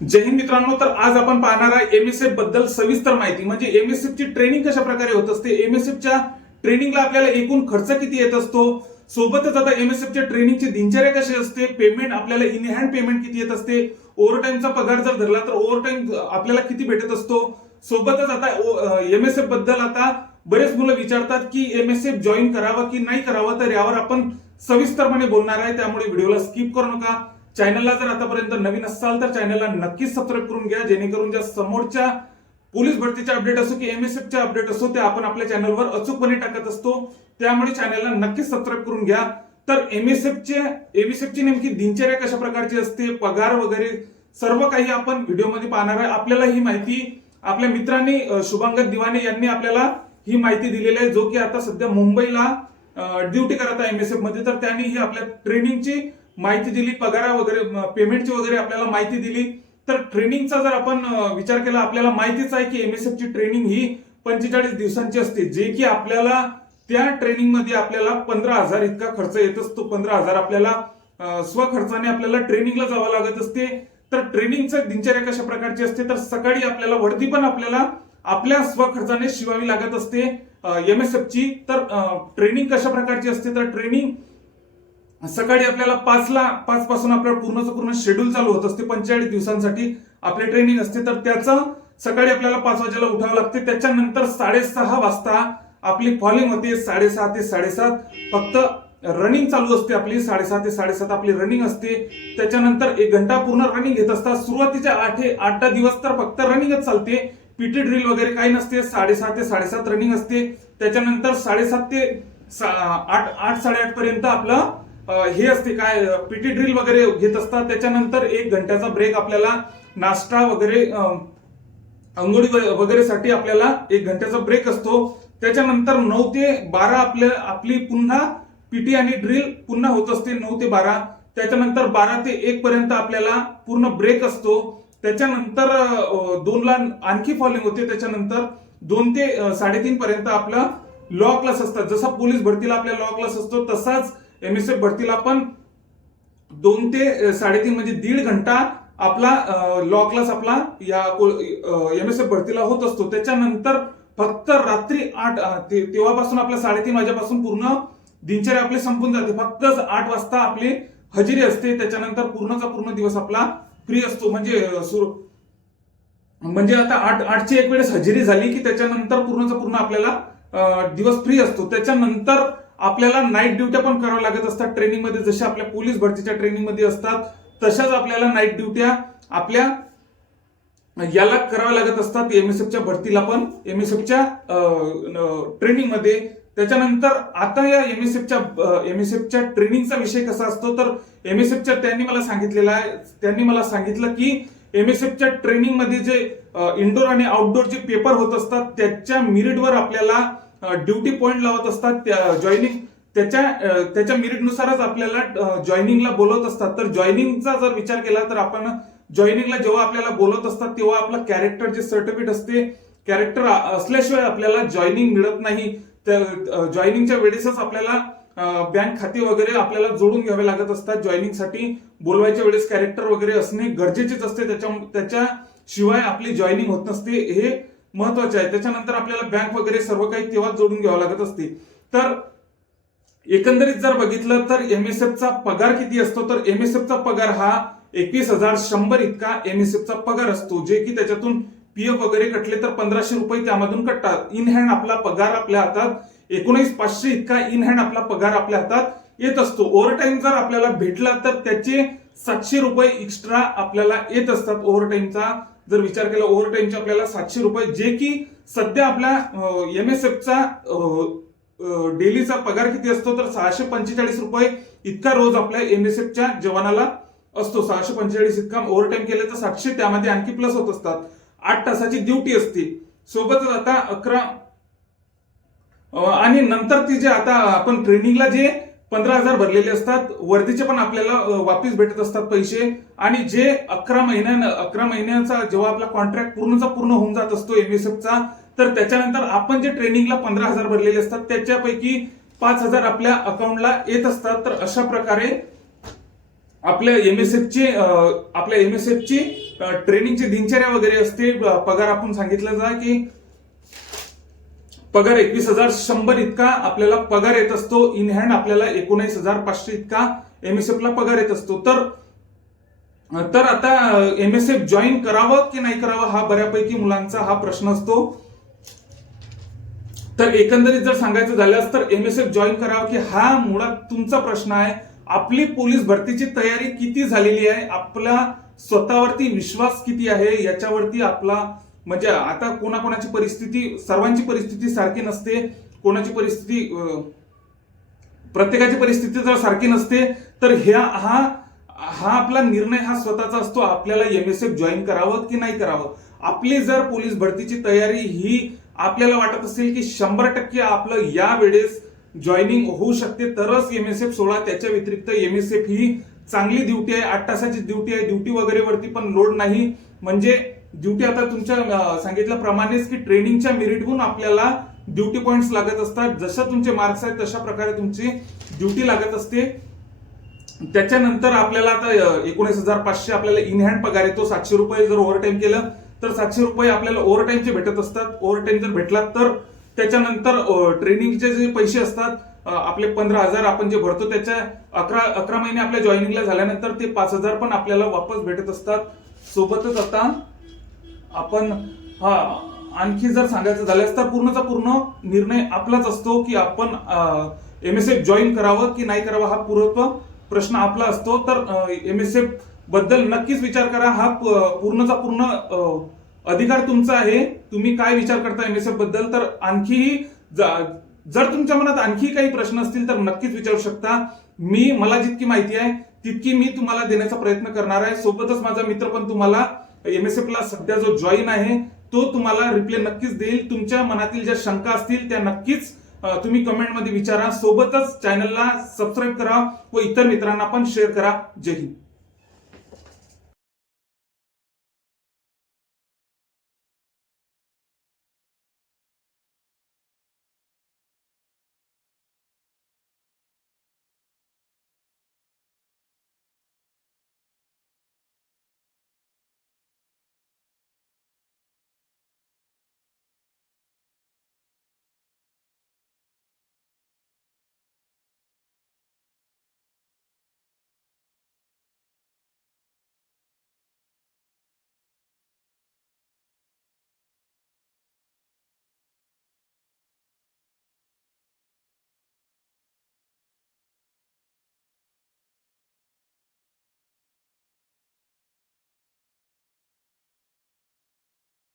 जय हिंद मित्रांनो, तर आज आपण पाहणार आहे एमएसएफ बद्दल सविस्तर माहिती। म्हणजे एमएसएफ ची ट्रेनिंग कशा प्रकारे होत असते, एमएसएफ च्या ट्रेनिंगला आपल्याला एकूण खर्च किती येत असतो, सोबतच आता एमएसएफ च्या ट्रेनिंगची दिनचर्या कशी असते, पेमेंट आपल्याला इन हँड पेमेंट किती येत असते, ओव्हरटाईमचा पगार जर धरला तर ओव्हरटाईम आपल्याला किती भेटत असतो। सोबतच आता एमएसएफ बद्दल आता बरेच मुलं विचारतात की एमएसएफ जॉईन करावा की नाही करावा, तर यावर आपण सविस्तरपणे बोलणार आहे। त्यामुळे व्हिडिओला स्किप करू नका। चॅनलला जर आतापर्यंत नवीन असाल तर चॅनलला नक्कीच सबस्क्राईब करून घ्या, जेणेकरून ज्या समोरच्या पोलीस भरतीचे अपडेट असो की एमएसएफचे अपडेट असो ते आपण आपल्या चॅनलवर अचूकपणे टाकत असतो। त्यामुळे चॅनलला नक्कीच सबस्क्राईब करून घ्या। तर एमएसएफची नेमकी दिनचर्या कशा प्रकारची असते, पगार वगैरे सर्व काही आपण व्हिडिओमध्ये पाहणार आहे। आपल्याला ही माहिती आपल्या मित्रांनी शुभांगत दिवाने यांनी आपल्याला ही माहिती दिलेली आहे, जो की आता सध्या मुंबईला ड्युटी करत आहे एमएसएफ मध्ये। तर त्यांनी ही आपल्या ट्रेनिंगची माहिती दिली, पगारा वगैरे पेमेंटची वगैरे आपल्याला माहिती दिली। तर ट्रेनिंगचा जर आपण विचार केला, आपल्याला माहितीच आहे की एमएसएफ ची ट्रेनिंग ही 45 दिवसांची असते, जे की आपल्याला त्या ट्रेनिंग मध्ये आपल्याला 15,000 इतका खर्च येत असतो। 15,000 आपल्याला स्वखर्चाने आपल्याला ट्रेनिंगला जावं लागत असते। तर ट्रेनिंगचा दिनचर्या कशा प्रकारची असते, तर सकाळी आपल्याला वर्दी पण आपल्याला आपल्या स्वखर्चाने शिवावी लागत असते एमएसएफ ची। तर ट्रेनिंग कशा प्रकारची असते, तर ट्रेनिंग सकाळी आपल्याला 5 पासून आपल्याला पूर्ण शेड्यूल चालू होत असते। 45 दिवसांसाठी आपली ट्रेनिंग असते, तर त्याचं सकाळी आपल्याला 5 वाजेला उठावं लागते। त्याच्यानंतर 6:30 वाजता आपली फॉलिंग होते। 6:30 ते 7:30 फक्त रनिंग चालू असते आपली। 6:30 ते 7:30 आपली रनिंग असते। त्याच्यानंतर 1 घंटा पूर्ण रनिंग घेत असतात। सुरुवातीच्या 8 दिवस तर फक्त रनिंगच चालते, पीटी ड्रिल वगैरे काही नसते। 6:30 ते 7:30 रनिंग असते। त्याच्यानंतर 7:30 ते 8 साडेआठ पर्यंत आपलं हे असते काय पीटी ड्रिल वगैरे घेत असतात। त्याच्यानंतर 1 घंट्याचा ब्रेक आपल्याला नाश्ता वगैरे अंघोळी वगैरे साठी आपल्याला 1 घंट्याचा ब्रेक असतो। त्याच्यानंतर 9 ते 12 आपली पुन्हा पीटी आणि ड्रिल पुन्हा होत असते 9 ते 12। त्याच्यानंतर 12 ते 1 पर्यंत आपल्याला पूर्ण ब्रेक असतो। त्याच्यानंतर 2 ला आणखी फॉलिंग होते। त्याच्यानंतर 2 ते 3:30 पर्यंत आपला लॉ क्लास असतात। जसा पोलीस भरतीला आपल्या लॉ क्लास असतो, तसाच एमएसएफ भरतीला पण 2 ते 3:30 म्हणजे 1.5 घंटा आपला लॉ क्लास आपला या एमएसएफ भरतीला होत असतो। त्याच्यानंतर फक्त रात्री 8 तेव्हापासून आपल्या 3:30 वाजेपासून पूर्ण दिनचर्या आपली संपून जाते। फक्त 8 वाजता आपली हजेरी असते। त्याच्यानंतर पूर्णचा पूर्ण दिवस आपला फ्री असतो। म्हणजे आता 8ची एक वेळेस हजेरी झाली की त्याच्यानंतर पूर्णचा पूर्ण आपल्याला दिवस फ्री असतो। त्याच्यानंतर आपल्याला नाईट ड्युट्या पण कराव्या लागत असतात ट्रेनिंग मध्ये। जशा आपल्या पोलीस भरतीच्या ट्रेनिंग मध्ये असतात, तशाच आपल्याला नाईट ड्युट्या आपल्या याला कराव्या लागत असतात एमएसएफच्या भरतीला पण, एमएसएफच्या ट्रेनिंग मध्ये। त्याच्यानंतर आता या एमएसएफच्या ट्रेनिंगचा विषय कसा असतो, तर एमएसएफच्या त्यांनी मला सांगितलं की एमएसएफच्या ट्रेनिंग मध्ये जे इंडोर आणि आउटडोर जे पेपर होत असतात, त्याच्या मेरिटवर आपल्याला ड्युटी पॉइंट लावत असतात। जॉईनिंग त्याच्या मेरिटनुसारच आपल्याला जॉईनिंगला बोलवत असतात। तर जॉईनिंगचा जर विचार केला तर आपण जॉईनिंगला जेव्हा आपल्याला बोलवत असतात, तेव्हा आपलं कॅरेक्टर जे सर्टिफिकेट असते, कॅरेक्टर असल्याशिवाय आपल्याला जॉईनिंग मिळत नाही। जॉईनिंगच्या वेळेसच आपल्याला बँक खाते वगैरे आपल्याला जोडून घ्यावे लागत असतात। जॉईनिंगसाठी बोलवायच्या वेळेस कॅरेक्टर वगैरे असणे गरजेचेच असते, त्याच्याशिवाय आपली जॉईनिंग होत नसते, हे महत्वाचे आहे। त्याच्यानंतर आपल्याला बँक वगैरे सर्व काही तेव्हा जोडून घ्यावं लागत असते। तर एकंदरीत जर बघितलं तर एमएसएफचा पगार किती असतो, तर एमएसएफचा पगार हा 21,100 इतका एमएसएफचा पगार असतो, जे की त्याच्यातून पीएफ वगैरे कटले तर 1,500 रुपये त्यामधून कटतात। इन हँड आपला पगार आपल्या हातात 19,500 इतका इन हँड आपला पगार आपल्या हातात येत असतो। ओव्हरटाईम जर आपल्याला भेटला तर त्याचे 700 रुपये एक्स्ट्रा आपल्याला येत असतात। ओव्हरटाईमचा जर विचार केला, ओव्हरटाईमचे आपल्याला 700 रुपये, जे की सध्या आपल्या एमएसएफचा डेलीचा पगार किती असतो, तर 645 रुपये इतका रोज आपल्या एमएसएफच्या जवानाला असतो। 645 इतका ओव्हरटाईम केले तर 700 त्यामध्ये आणखी प्लस होत असतात। 8 तासाची ड्युटी असते। सोबतच आता 11 आणि नंतर ती जे आता आपण ट्रेनिंगला जे 15,000 भरलेले असतात, वर्दीचे पण आपल्याला वापिस भेटत असतात पैसे। आणि जे 11 महिन्याचा जेव्हा आपला कॉन्ट्रॅक्ट पूर्ण होऊन जात असतो एमएसएफचा, तर त्याच्यानंतर आपण जे ट्रेनिंगला 15,000 भरलेले असतात, त्याच्यापैकी 5,000 आपल्या अकाउंटला येत असतात। तर अशा प्रकारे आपल्या एमएसएफ ची ट्रेनिंगची दिनचर्या वगैरे असते. पगार आपण सांगितलं जा की पगार 21,100 इतका आपल्याला पगार येत असतो. इन हँड आपल्याला 19,500 इतका एमएसएफ ला पगार येत असतो. तर आता एमएसएफ जॉईन करावं की नाही करावं हा बऱ्यापैकी मुलांचा हा प्रश्न असतो. तर एकंदरीत जर सांगायचं झाल्यास तर एमएसएफ जॉईन करावं की हा मुळात तुमचा प्रश्न आहे. आपली पोलीस भरतीची तयारी किती झालेली आहे, आपला स्वतःवरती विश्वास किती आहे याच्यावरती आपला म्हणजे आता कोणाकोणाची परिस्थिती, सर्वांची परिस्थिती सारखी नसते. कोणाची परिस्थिती, प्रत्येकाची परिस्थिती जर सारखी नसते तर हा आपला निर्णय हा स्वतःचा असतो. आपल्याला एमएसएफ जॉईन करावं की नाही करावं. आपली जर पोलीस भरतीची तयारी ही आपल्याला वाटत असेल की 100% आपलं या वेळेस जॉईनिंग होऊ शकते तरच एमएसएफ सोडा. त्याच्या व्यतिरिक्त एमएसएफ ही चांगली ड्युटी आहे, 8 तासाची ड्युटी आहे. ड्युटी वगैरे वरती पण लोड नाही. म्हणजे ड्युटी आता तुमच्या सांगितल्याप्रमाणेच की ट्रेनिंगच्या मेरिटहून आपल्याला ड्युटी पॉइंट्स लागत असतात. जसं तुमचे मार्क्स आहेत तशा प्रकारे तुमची ड्युटी लागत असते. त्याच्यानंतर आपल्याला आता 19,500 आपल्याला इन हँड पगार येतो. 700 रुपये जर ओव्हरटाईम केलं तर 700 रुपये आपल्याला ओव्हरटाईमचे भेटत असतात. ओव्हरटाईम जर भेटला तर त्याच्यानंतर ट्रेनिंगचे जे पैसे असतात आपले 15,000 आपण जे भरतो त्याच्या 11 महिने आपल्या जॉईनिंगला झाल्यानंतर ते 5,000 पण आपल्याला वापस भेटत असतात. सोबतच आता आपण आणखी जर सांगायचं झाल्यास तर पूर्णचा पूर्ण निर्णय आपलाच असतो की आपण एमएसएफ जॉईन करावं की नाही करावं हा पूर्ण प्रश्न आपला असतो. तर एमएसएफ बद्दल नक्कीच विचार करा. हा पूर्णचा पूर्ण अधिकार तुमचा आहे. तुम्ही काय विचार करता एमएसएफ बद्दल. तर आणखी जर तुमच्या मनात आणखी काही प्रश्न असतील तर नक्कीच विचारू शकता. मला जितकी माहिती आहे तितकी मी तुम्हाला देण्याचा प्रयत्न करणार आहे. सोबतच माझा मित्र पण तुम्हाला एमएसएफ ला सध्या जो जॉईन आहे तो तुम्हाला रिप्लाय नक्कीच देईल. तुमच्या मनातील ज्या शंका असतील त्या नक्कीच तुम्ही कमेंटमध्ये विचारा. सोबतच चॅनलला सबस्क्राईब करा व इतर मित्रांना पण शेअर करा. जय हिंद.